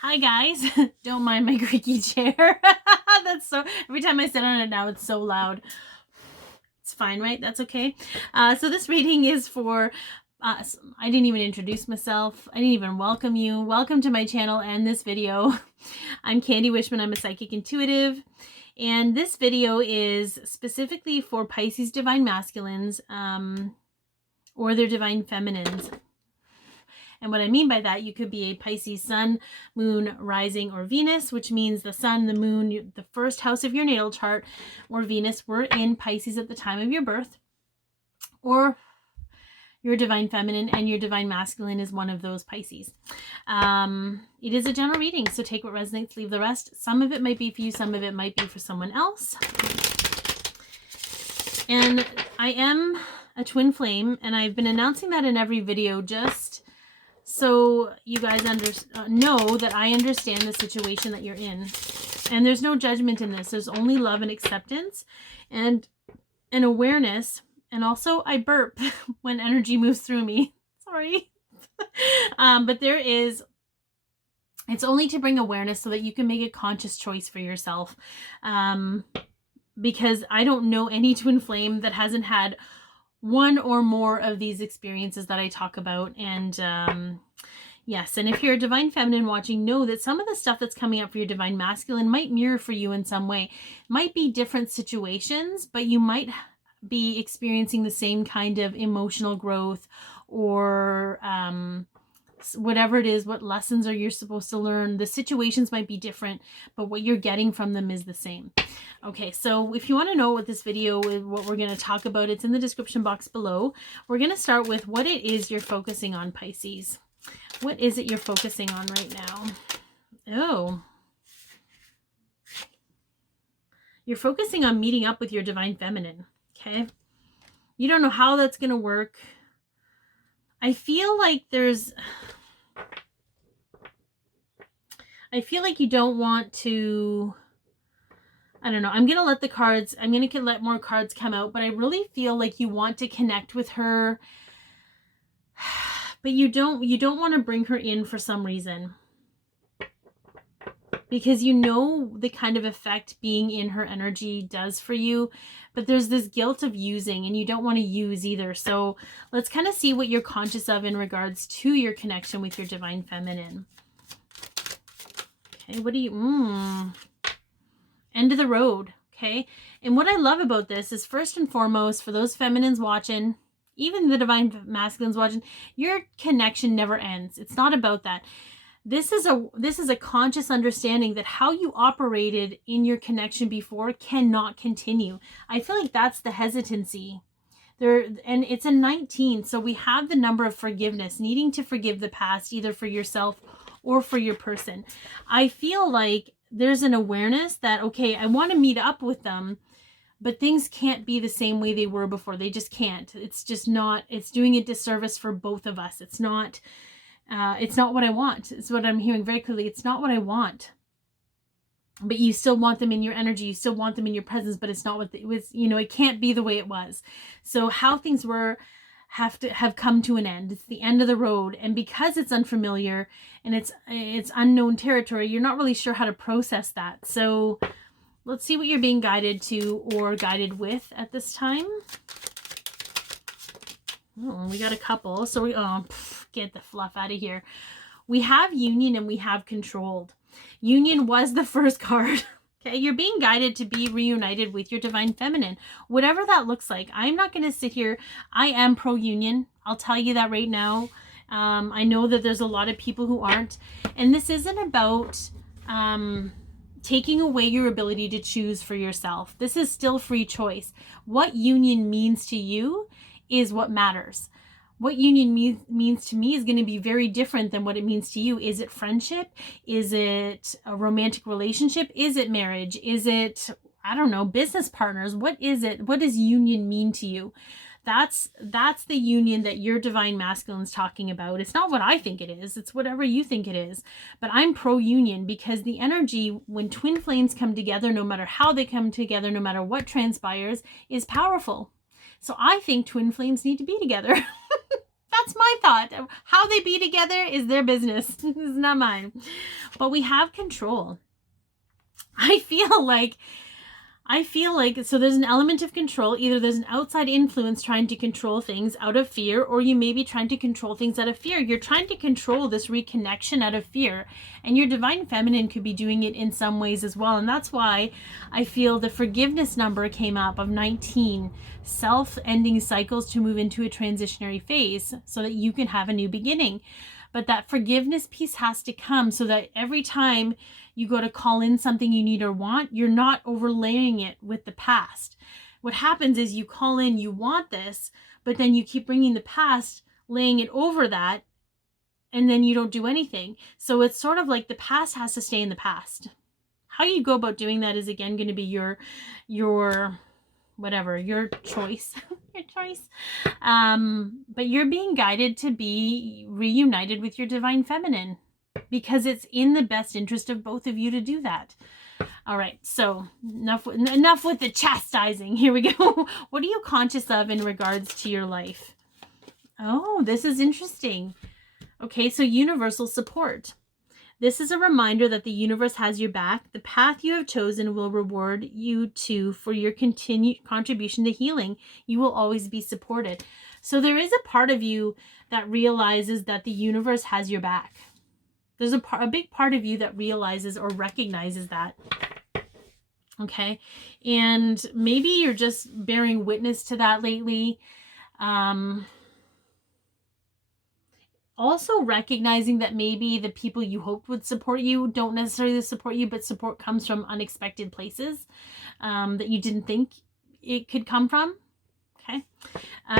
Hi guys, don't mind my creaky chair. That's so, every time I sit on it now, it's so loud. It's fine, right? That's okay. So this reading is for, I didn't even introduce myself. I didn't even welcome you. Welcome to my channel and this video. I'm Candi Wishman. I'm a psychic intuitive. And this video is specifically for Pisces divine masculines, or their divine feminines. And what I mean by that, you could be a Pisces sun, moon, rising, or Venus, which means the sun, the moon, the first house of your natal chart, or Venus were in Pisces at the time of your birth. Or your divine feminine and your divine masculine is one of those Pisces. It is a general reading, so take what resonates, leave the rest. Some of it might be for you, some of it might be for someone else. And I am a twin flame, and I've been announcing that in every video just so you guys know that I understand the situation that you're in. And there's no judgment in this. There's only love and acceptance and an awareness. And also I burp when energy moves through me. Sorry. But it's only to bring awareness so that you can make a conscious choice for yourself. Because I don't know any twin flame that hasn't had one or more of these experiences that I talk about. And yes, and if you're a divine feminine watching, know that some of the stuff that's coming up for your divine masculine might mirror for you in some way. Might be different situations, but you might be experiencing the same kind of emotional growth or whatever it is, what lessons are you supposed to learn. The situations might be different, but what you're getting from them is the same. Okay, so if you want to know what this video is, what we're going to talk about, it's in the description box below. We're going to start with what it is you're focusing on, Pisces. What is it you're focusing on right now? Oh. You're focusing on meeting up with your divine feminine, okay? You don't know how that's going to work. I feel like you don't want to, I don't know. I'm going to let the cards, I'm going to let more cards come out, but I really feel like you want to connect with her, but you don't want to bring her in for some reason. Because you know the kind of effect being in her energy does for you, but there's this guilt of using, and you don't want to use either. So let's kind of see what you're conscious of in regards to your connection with your divine feminine. Okay, what do you, end of the road, okay? And what I love about this is, first and foremost, for those feminines watching, even the divine masculines watching, your connection never ends. It's not about that. This is a conscious understanding that how you operated in your connection before cannot continue. I feel like that's the hesitancy there, and it's a 19. So we have the number of forgiveness, needing to forgive the past, either for yourself or for your person. I feel like there's an awareness that, okay, I want to meet up with them, but things can't be the same way they were before. They just can't. It's just not, it's doing a disservice for both of us. It's not what I want. It's what I'm hearing very clearly. It's not what I want. But you still want them in your energy. You still want them in your presence, but it's not what it was. You know, it can't be the way it was. So how things were have come to an end. It's the end of the road. And because it's unfamiliar and it's unknown territory, you're not really sure how to process that. So let's see what you're being guided to or guided with at this time. Oh, we got a couple. So get the fluff out of here. We have union and we have controlled. Union was the first card. Okay, you're being guided to be reunited with your divine feminine, whatever that looks like. I'm not going to sit here. I am pro-union. I'll tell you that right now. I know that there's a lot of people who aren't. And this isn't about taking away your ability to choose for yourself. This is still free choice. What union means to you is what matters. What union means to me is going to be very different than what it means to you. Is it friendship? Is it a romantic relationship? Is it marriage? Is it, I don't know, business partners? What is it? What does union mean to you? That's the union that your divine masculine is talking about. It's not what I think it is. It's whatever you think it is. But I'm pro-union because the energy, when twin flames come together, no matter how they come together, no matter what transpires, is powerful. So I think twin flames need to be together. That's my thought. How they be together is their business. It's not mine. But we have control. I feel like, so there's an element of control. Either there's an outside influence trying to control things out of fear, or you may be trying to control things out of fear. You're trying to control this reconnection out of fear, and your divine feminine could be doing it in some ways as well. And that's why I feel the forgiveness number came up of 19, self-ending cycles to move into a transitionary phase so that you can have a new beginning. But that forgiveness piece has to come so that every time you go to call in something you need or want, you're not overlaying it with the past. What happens is you call in, you want this, but then you keep bringing the past, laying it over that, and then you don't do anything. So it's sort of like the past has to stay in the past. How you go about doing that is, again, going to be your whatever, your choice. Your choice. But you're being guided to be reunited with your divine feminine, because it's in the best interest of both of you to do that. All right, so enough with the chastising. Here we go. What are you conscious of in regards to your life? Oh, this is interesting. Okay, so universal support. This is a reminder that the universe has your back. The path you have chosen will reward you too for your continued contribution to healing. You will always be supported. So there is a part of you that realizes that the universe has your back. There's a big part of you that realizes or recognizes that. Okay. And maybe you're just bearing witness to that lately. Also recognizing that maybe the people you hoped would support you don't necessarily support you, but support comes from unexpected places that you didn't think it could come from. Okay.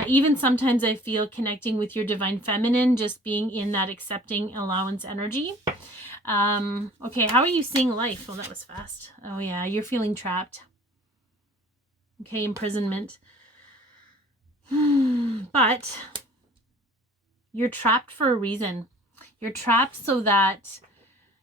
Even sometimes I feel connecting with your divine feminine, just being in that accepting allowance energy. Okay, how are you seeing life? Well, that was fast. Oh yeah, you're feeling trapped. Okay, imprisonment. But you're trapped for a reason. You're trapped so that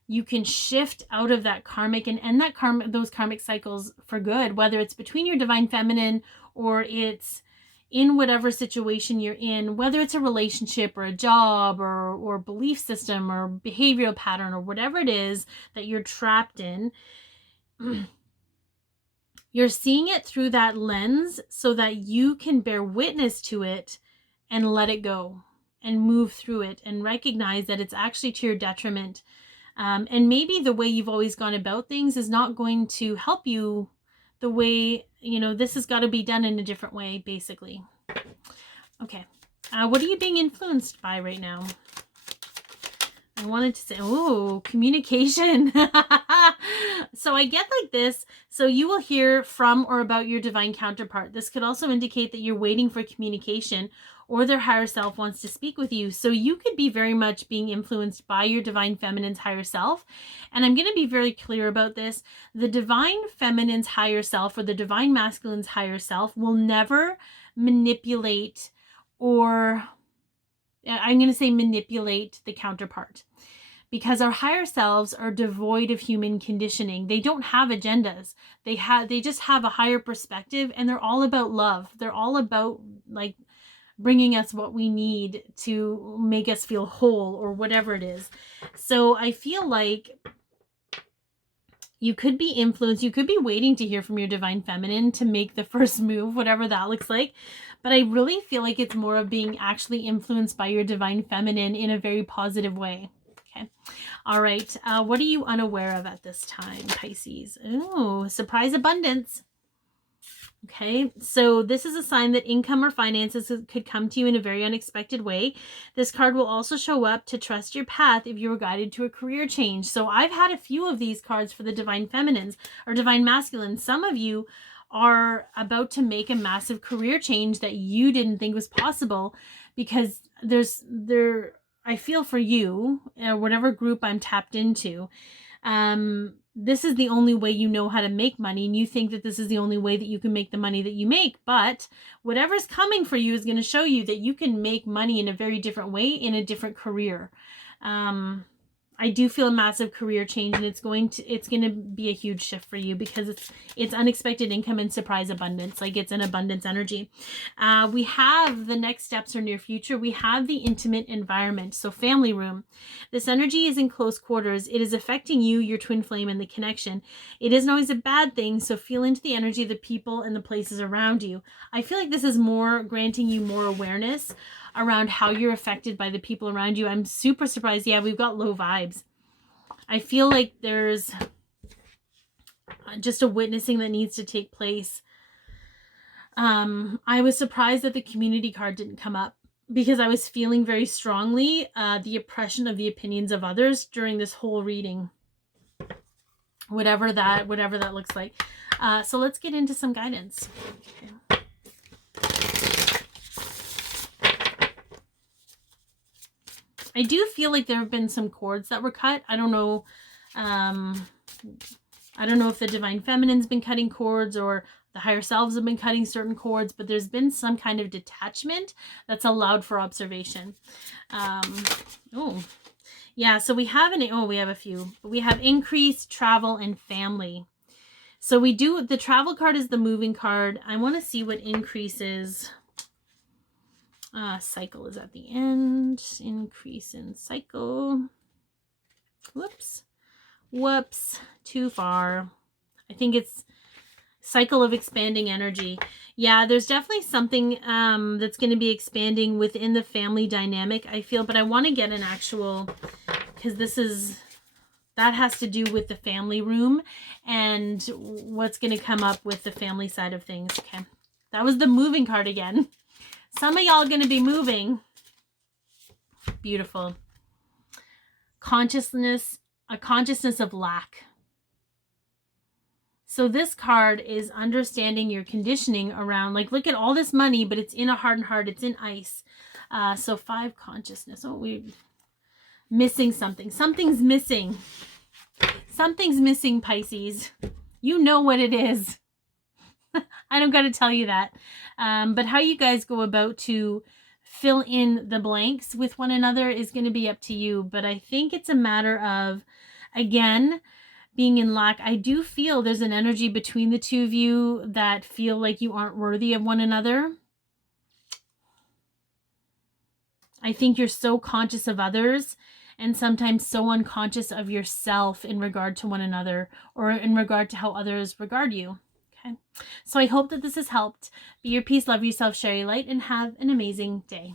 you can shift out of that karmic and end that those karmic cycles for good, whether it's between your divine feminine or it's in whatever situation you're in, whether it's a relationship or a job or belief system or behavioral pattern or whatever it is that you're trapped in. You're seeing it through that lens so that you can bear witness to it and let it go and move through it and recognize that it's actually to your detriment. And maybe the way you've always gone about things is not going to help you the way, this has got to be done in a different way, basically. Okay. What are you being influenced by right now? I wanted to say, communication. So I get like this. So you will hear from or about your divine counterpart. This could also indicate that you're waiting for communication or their higher self wants to speak with you. So you could be very much being influenced by your divine feminine's higher self. And I'm going to be very clear about this. The divine feminine's higher self or the divine masculine's higher self will never manipulate manipulate the counterpart, because our higher selves are devoid of human conditioning. They don't have agendas. They just have a higher perspective, and they're all about love. They're all about bringing us what we need to make us feel whole or whatever it is. So I feel like you could be influenced. You could be waiting to hear from your divine feminine to make the first move, whatever that looks like. But I really feel like it's more of being actually influenced by your divine feminine in a very positive way. Okay. All right. What are you unaware of at this time, Pisces? Oh, surprise abundance. Okay, so this is a sign that income or finances could come to you in a very unexpected way. This card will also show up to trust your path if you were guided to a career change. So I've had a few of these cards for the divine feminines or divine masculines. Some of you are about to make a massive career change that you didn't think was possible, because I feel for you, whatever group I'm tapped into, this is the only way you know how to make money, and you think that this is the only way that you can make the money that you make. But whatever's coming for you is going to show you that you can make money in a very different way, in a different career. I I do feel a massive career change, and it's going to be a huge shift for you because it's unexpected income and surprise abundance. Like, it's an abundance energy. We have the next steps or near future. We have the intimate environment. So family room. This energy is in close quarters. It is affecting you, your twin flame, and the connection. It isn't always a bad thing. So feel into the energy of the people and the places around you. I feel like this is more granting you more awareness around how you're affected by the people around you. I'm super surprised. Yeah, we've got low vibes. I feel like there's just a witnessing that needs to take place. I was surprised that the community card didn't come up because I was feeling very strongly the oppression of the opinions of others during this whole reading. Whatever that looks like. So let's get into some guidance. Okay. I do feel like there have been some cords that were cut. I don't know. I don't know if the Divine Feminine's been cutting cords or the higher selves have been cutting certain cords, but there's been some kind of detachment that's allowed for observation. Oh, yeah. So we have we have a few, but we have increase, travel, and family. So we do, the travel card is the moving card. I want to see what increase is. Cycle is at the end. Increase in cycle. Whoops. Too far. I think it's cycle of expanding energy. Yeah, there's definitely something that's going to be expanding within the family dynamic, I feel. But I want to get an actual, because that has to do with the family room and what's going to come up with the family side of things. Okay. That was the moving card again. Some of y'all are going to be moving. Beautiful. Consciousness, a consciousness of lack. So this card is understanding your conditioning around, like, look at all this money, but it's in a hardened heart. It's in ice. So 5, consciousness. Oh, we're missing something. Something's missing. Something's missing, Pisces. You know what it is. I don't got to tell you that. But how you guys go about to fill in the blanks with one another is going to be up to you. But I think it's a matter of, again, being in lack. I do feel there's an energy between the two of you that feel like you aren't worthy of one another. I think you're so conscious of others and sometimes so unconscious of yourself in regard to one another or in regard to how others regard you. Okay. So I hope that this has helped. Be your peace, love yourself, share your light, and have an amazing day.